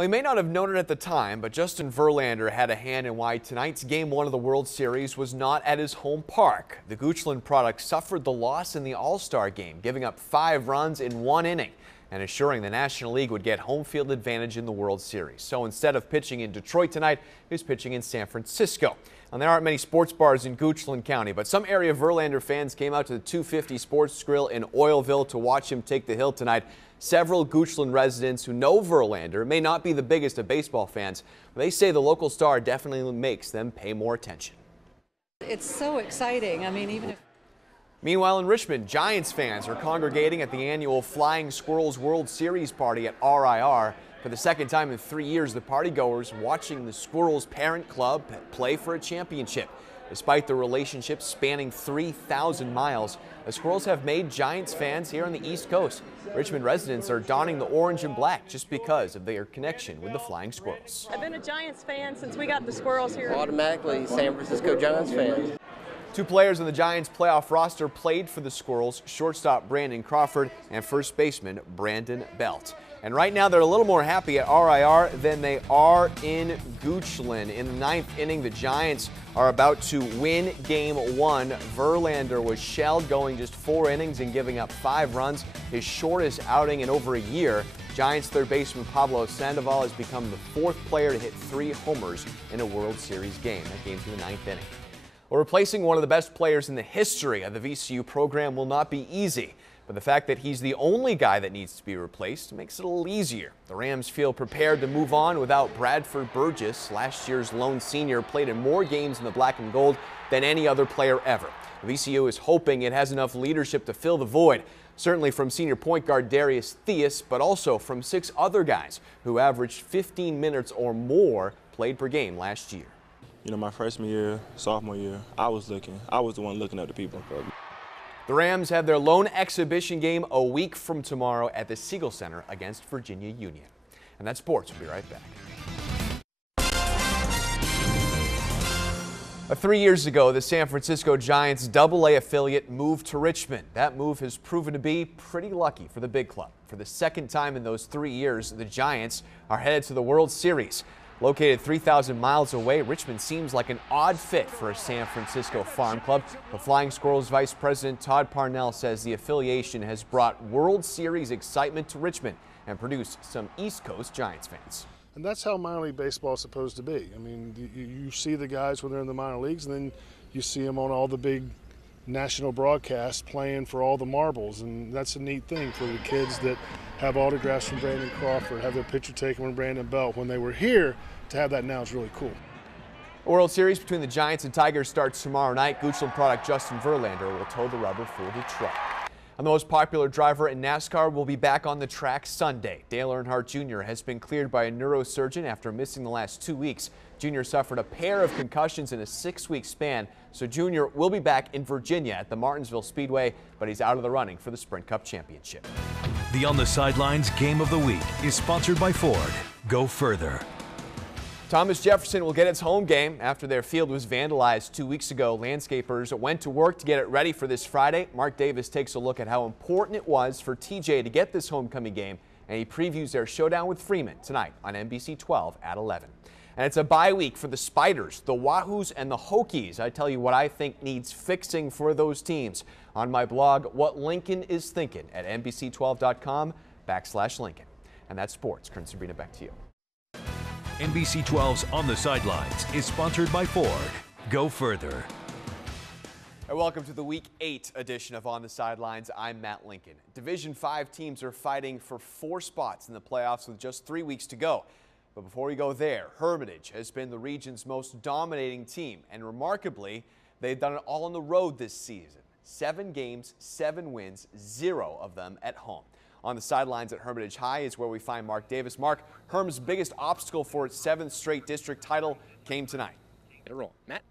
Well, he may not have known it at the time, but Justin Verlander had a hand in why tonight's Game 1 of the World Series was not at his home park. The Goochland product suffered the loss in the All-Star game, giving up 5 runs in 1 inning and assuring the National League would get home field advantage in the World Series. So instead of pitching in Detroit tonight, he's pitching in San Francisco. And there aren't many sports bars in Goochland County, but some area Verlander fans came out to the 250 Sports Grill in Oilville to watch him take the hill tonight. Several Goochland residents who know Verlander may not be the biggest of baseball fans, but they say the local star definitely makes them pay more attention. It's so exciting. I mean, even if... Meanwhile, in Richmond, Giants fans are congregating at the annual Flying Squirrels World Series party at RIII. For the second time in 3 years, the partygoers watching the Squirrels parent club play for a championship. Despite the relationship spanning 3,000 miles, the Squirrels have made Giants fans here on the East Coast. Richmond residents are donning the orange and black just because of their connection with the Flying Squirrels. I've been a Giants fan since we got the Squirrels here. Automatically San Francisco Giants fan. 2 players on the Giants playoff roster played for the Squirrels, shortstop Brandon Crawford and first baseman Brandon Belt. And right now they're a little more happy at RIR than they are in Goochland. In the 9th inning, the Giants are about to win Game 1. Verlander was shelled, going just 4 innings and giving up 5 runs, his shortest outing in over a year. Giants third baseman Pablo Sandoval has become the 4th player to hit 3 homers in a World Series game. That came through the 9th inning. Well, replacing one of the best players in the history of the VCU program will not be easy. But the fact that he's the only guy that needs to be replaced makes it a little easier. The Rams feel prepared to move on without Bradford Burgess. Last year's lone senior played in more games in the black and gold than any other player ever. VCU is hoping it has enough leadership to fill the void, certainly from senior point guard Darius Theus, but also from 6 other guys who averaged 15 minutes or more played per game last year. You know, my freshman year, sophomore year, I was the one looking up to people. The Rams have their lone exhibition game a week from tomorrow at the Siegel Center against Virginia Union. And that's sports. We'll be right back. 3 years ago, the San Francisco Giants AA affiliate moved to Richmond. That move has proven to be pretty lucky for the big club. For the second time in those 3 years, the Giants are headed to the World Series. Located 3,000 miles away, Richmond seems like an odd fit for a San Francisco farm club. The Flying Squirrels Vice President Todd Parnell says the affiliation has brought World Series excitement to Richmond and produced some East Coast Giants fans. And that's how minor league baseball is supposed to be. I mean, you see the guys when they're in the minor leagues, and then you see them on all the big national broadcasts playing for all the marbles, and that's a neat thing for the kids that have autographs from Brandon Crawford, have their picture taken with Brandon Belt. When they were here, to have that now is really cool. The World Series between the Giants and Tigers starts tomorrow night. Goochland product Justin Verlander will toe the rubber for Detroit. And the most popular driver in NASCAR will be back on the track Sunday. Dale Earnhardt Jr. has been cleared by a neurosurgeon after missing the last 2 weeks. Jr. suffered a pair of concussions in a 6-week span, so Jr. will be back in Virginia at the Martinsville Speedway, but he's out of the running for the Sprint Cup Championship. The On the Sidelines Game of the Week is sponsored by Ford. Go further. Thomas Jefferson will get its home game after their field was vandalized 2 weeks ago. Landscapers went to work to get it ready for this Friday. Mark Davis takes a look at how important it was for TJ to get this homecoming game, and he previews their showdown with Freeman tonight on NBC 12 at 11. And it's a bye week for the Spiders, the Wahoos, and the Hokies. I tell you what I think needs fixing for those teams on my blog, What Lincoln is Thinking, at NBC12.com/Lincoln. And that's sports. Kern Sabrina, back to you. NBC 12's On the Sidelines is sponsored by Ford. Go further. And welcome to the Week 8 edition of On the Sidelines. I'm Matt Lincoln. Division 5 teams are fighting for 4 spots in the playoffs with just 3 weeks to go. But before we go there, Hermitage has been the region's most dominating team, and remarkably, they've done it all on the road this season. 7 games, 7 wins, 0 of them at home. On the sidelines at Hermitage High is where we find Mark Davis. Mark, Herm's biggest obstacle for its 7th straight district title came tonight. Get a roll. Matt?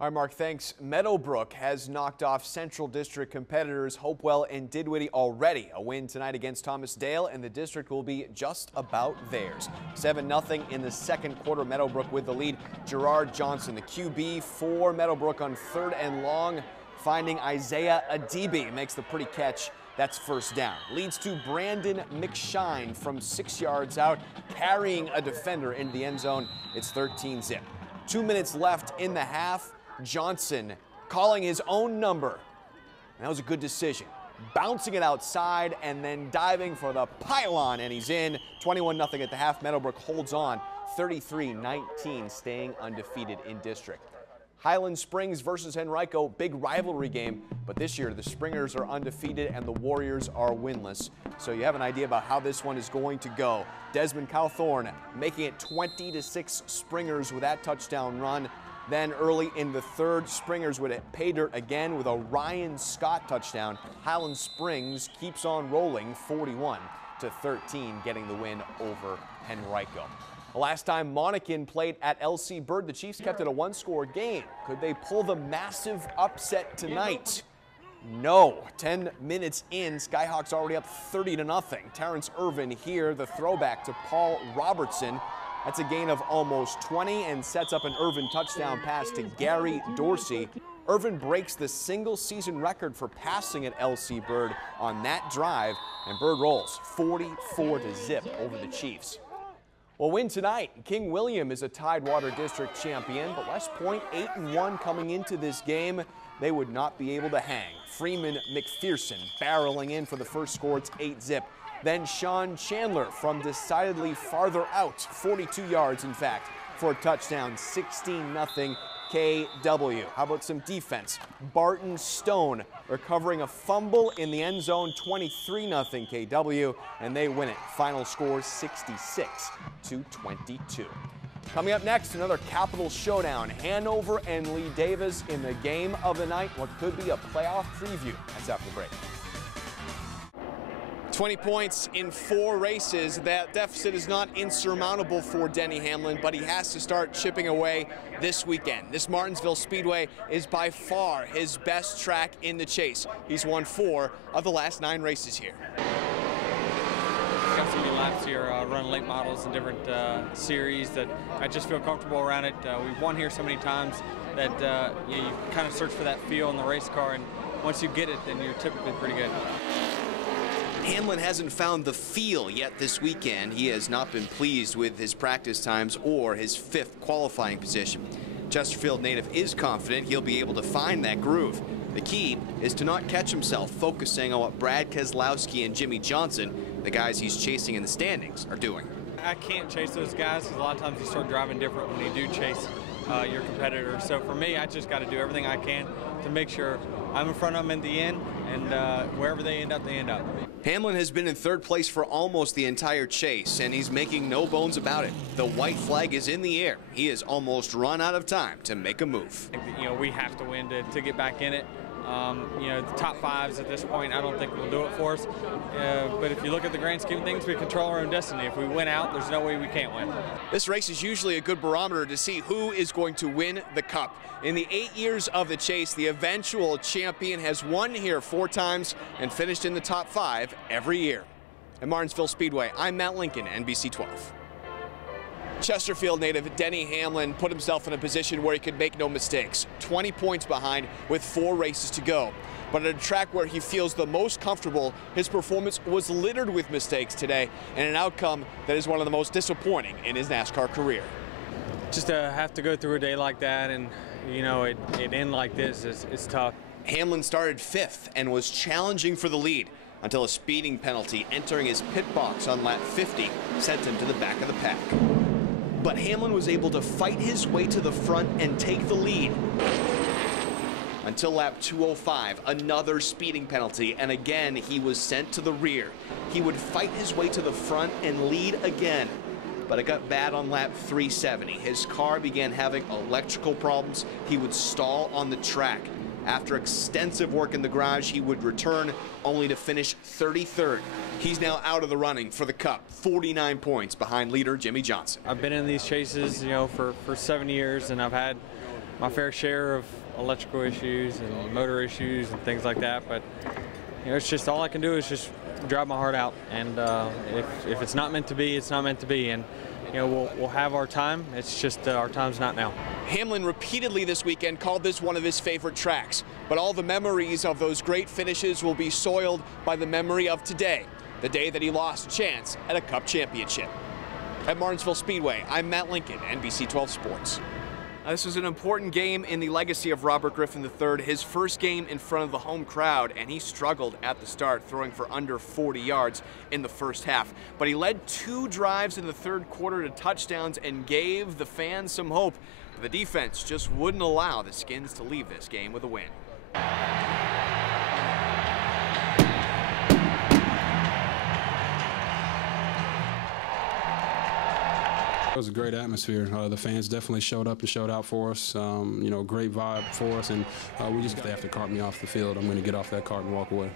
All right, Mark, thanks. Meadowbrook has knocked off Central District competitors Hopewell and Dinwiddie already. A win tonight against Thomas Dale, and the district will be just about theirs. 7-0 in the second quarter. Meadowbrook with the lead. Gerard Johnson, the QB for Meadowbrook on 3rd and long, finding Isaiah Adibi. Makes the pretty catch That's first down. Leads to Brandon McShine from 6 yards out, carrying a defender into the end zone. It's 13-zip. 2 minutes left in the half. Johnson calling his own number. And that was a good decision. Bouncing it outside and then diving for the pylon, and he's in. 21-0 at the half. Meadowbrook holds on. 33-19, staying undefeated in district. Highland Springs versus Henrico, big rivalry game, but this year the Springers are undefeated and the Warriors are winless. So you have an idea about how this one is going to go. Desmond Cowthorne making it 20-6 Springers with that touchdown run. Then early in the third, Springers would pay dirt again with a Ryan Scott touchdown. Highland Springs keeps on rolling, 41-13, getting the win over Henrico. Last time Monacan played at LC Bird, the Chiefs kept it a one-score game. Could they pull the massive upset tonight? No. 10 minutes in, Skyhawks already up 30-0. Terrence Irvin here, the throwback to Paul Robertson. That's a gain of almost 20 and sets up an Irvin touchdown pass to Gary Dorsey. Irvin breaks the single-season record for passing at LC Bird on that drive, and Bird rolls 44-0 over the Chiefs. Well, win tonight. King William is a Tidewater District champion, but West Point 8-1 coming into this game. They would not be able to hang. Freeman McPherson barreling in for the first score. It's 8-zip. Then Sean Chandler from decidedly farther out, 42 yards in fact, for a touchdown, 16-0 KW. How about some defense? Barton Stone recovering a fumble in the end zone, 23-0 KW, and they win it. Final score 66-22. Coming up next, another Capital showdown. Hanover and Lee Davis in the game of the night. What could be a playoff preview. That's after the break. 20 points in 4 races. That deficit is not insurmountable for Denny Hamlin, but he has to start chipping away this weekend. This Martinsville Speedway is by far his best track in the chase. He's won 4 of the last 9 races here. Got so many laps here, running late models and different series that I just feel comfortable around it. We've won here so many times that you kind of search for that feel in the race car, and once you get it, then you're typically pretty good. Hamlin hasn't found the feel yet this weekend. He has not been pleased with his practice times or his 5th qualifying position. Chesterfield native is confident he'll be able to find that groove. The key is to not catch himself focusing on what Brad Keselowski and Jimmy Johnson, the guys he's chasing in the standings, are doing. I can't chase those guys because a lot of times you start driving different when you do chase your competitor. So for me, I just got to do everything I can to make sure I'm in front of them in the end, and wherever they end up, they end up. Hamlin has been in 3rd place for almost the entire chase, and he's making no bones about it. The white flag is in the air. He has almost run out of time to make a move. You know, we have to win to get back in it. You know, the top 5s at this point, I don't think will do it for us. But if you look at the grand scheme of things, we control our own destiny. If we win out, there's no way we can't win. This race is usually a good barometer to see who is going to win the Cup. In the 8 years of the chase, the eventual champion has won here 4 times and finished in the top 5 every year. At Martinsville Speedway, I'm Matt Lincoln, NBC 12. Chesterfield native Denny Hamlin put himself in a position where he could make no mistakes. 20 points behind with 4 races to go. But at a track where he feels the most comfortable, his performance was littered with mistakes today and an outcome that is one of the most disappointing in his NASCAR career. Just to have to go through a day like that and, you know, it end like this is tough. Hamlin started 5th and was challenging for the lead until a speeding penalty entering his pit box on lap 50 sent him to the back of the pack. But Hamlin was able to fight his way to the front and take the lead. Until lap 205, another speeding penalty, and again he was sent to the rear. He would fight his way to the front and lead again. But it got bad on lap 370. His car began having electrical problems. He would stall on the track. After extensive work in the garage, he would return only to finish 33rd. He's now out of the running for the Cup, 49 points behind leader Jimmy Johnson. I've been in these chases, you know, for 7 years, and I've had my fair share of electrical issues and motor issues and things like that. But you know, it's just all I can do is just drive my heart out. And if it's not meant to be, it's not meant to be. And you know, we'll have our time. It's just our time's not now. Hamlin repeatedly this weekend called this one of his favorite tracks, but all the memories of those great finishes will be soiled by the memory of today, the day that he lost chance at a Cup championship. At Martinsville Speedway, I'm Matt Lincoln, NBC 12 Sports. This was an important game in the legacy of Robert Griffin III, his first game in front of the home crowd, and he struggled at the start, throwing for under 40 yards in the first half. But he led 2 drives in the third quarter to touchdowns and gave the fans some hope. But the defense just wouldn't allow the Skins to leave this game with a win. It was a great atmosphere. The fans definitely showed up and showed out for us. You know, great vibe for us, and we just have to cart me off the field. I'm going to get off that cart and walk away.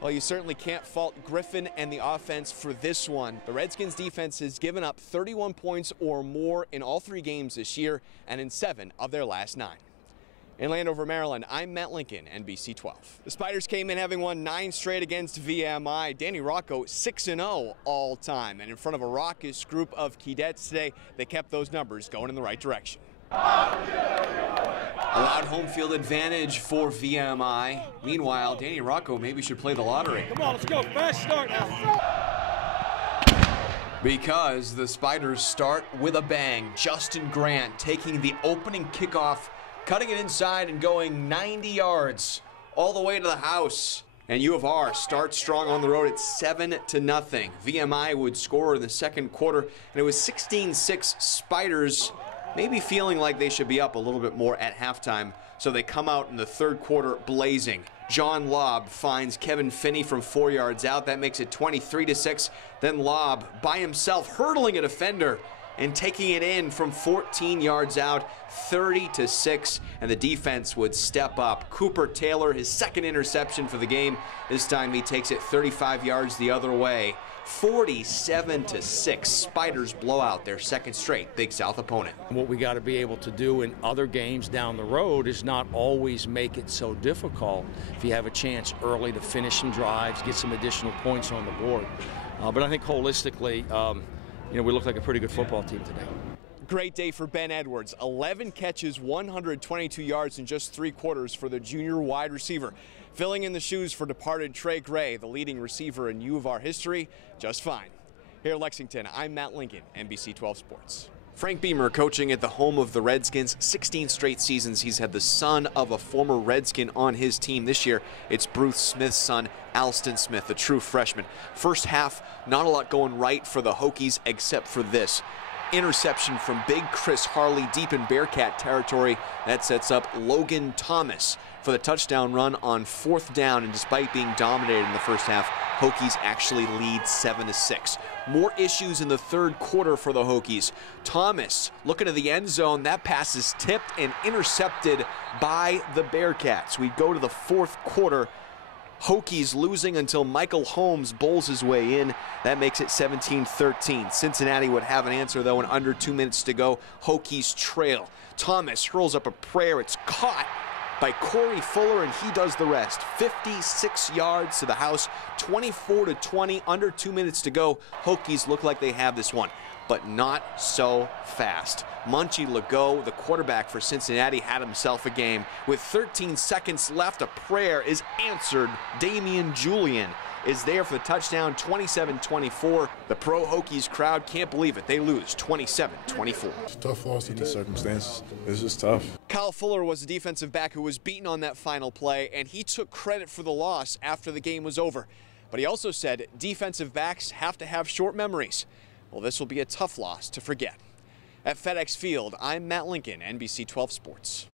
Well, you certainly can't fault Griffin and the offense for this one. The Redskins defense has given up 31 points or more in all 3 games this year and in 7 of their last 9. In Landover, Maryland, I'm Matt Lincoln, NBC 12. The Spiders came in having won 9 straight against VMI. Danny Rocco 6-0 all time. And in front of a raucous group of cadets today, they kept those numbers going in the right direction. Allowed home field advantage for VMI. Meanwhile, Danny Rocco maybe should play the lottery. Come on, let's go. Fast start now. Because the Spiders start with a bang. Justin Grant taking the opening kickoff, cutting it inside and going 90 yards all the way to the house. And U of R starts strong on the road at 7-0. VMI would score in the second quarter, and it was 16-6 Spiders, maybe feeling like they should be up a little bit more at halftime. So they come out in the third quarter blazing. John Lobb finds Kevin Finney from 4 yards out. That makes it 23-6. Then Lobb by himself hurdling a defender and taking it in from 14 yards out, 30-6, and the defense would step up. Cooper Taylor, his second interception for the game. This time he takes it 35 yards the other way. 47-6, Spiders blow out their second straight Big South opponent. What we got to be able to do in other games down the road is not always make it so difficult if you have a chance early to finish some drives, get some additional points on the board. But I think holistically, you know, we look like a pretty good football team today. Great day for Ben Edwards. 11 catches, 122 yards in just 3 quarters for the junior wide receiver. Filling in the shoes for departed Trey Gray, the leading receiver in U of R history, just fine. Here in Lexington, I'm Matt Lincoln, NBC 12 Sports. Frank Beamer coaching at the home of the Redskins. 16 straight seasons he's had the son of a former Redskin on his team. This year, it's Bruce Smith's son, Alston Smith, a true freshman. First half, not a lot going right for the Hokies except for this. Interception from big Chris Harley deep in Bearcat territory. That sets up Logan Thomas for the touchdown run on 4th down, and despite being dominated in the first half, Hokies actually lead 7-6. More issues in the third quarter for the Hokies. Thomas looking to the end zone. That pass is tipped and intercepted by the Bearcats. We go to the fourth quarter. Hokies losing until Michael Holmes bowls his way in. That makes it 17-13. Cincinnati would have an answer, though, in under 2 minutes to go. Hokies trail. Thomas hurls up a prayer. It's caught by Corey Fuller, and he does the rest. 56 yards to the house, 24-20, under 2 minutes to go. Hokies look like they have this one, but not so fast. Munchie Legault, the quarterback for Cincinnati, had himself a game. With 13 seconds left, a prayer is answered. Damian Julian is there for the touchdown, 27-24. The pro Hokies crowd can't believe it. They lose 27-24. It's a tough loss in these circumstances. It's just tough. Kyle Fuller was the defensive back who was beaten on that final play, and he took credit for the loss after the game was over. But he also said defensive backs have to have short memories. Well, this will be a tough loss to forget. At FedEx Field, I'm Matt Lincoln, NBC 12 Sports.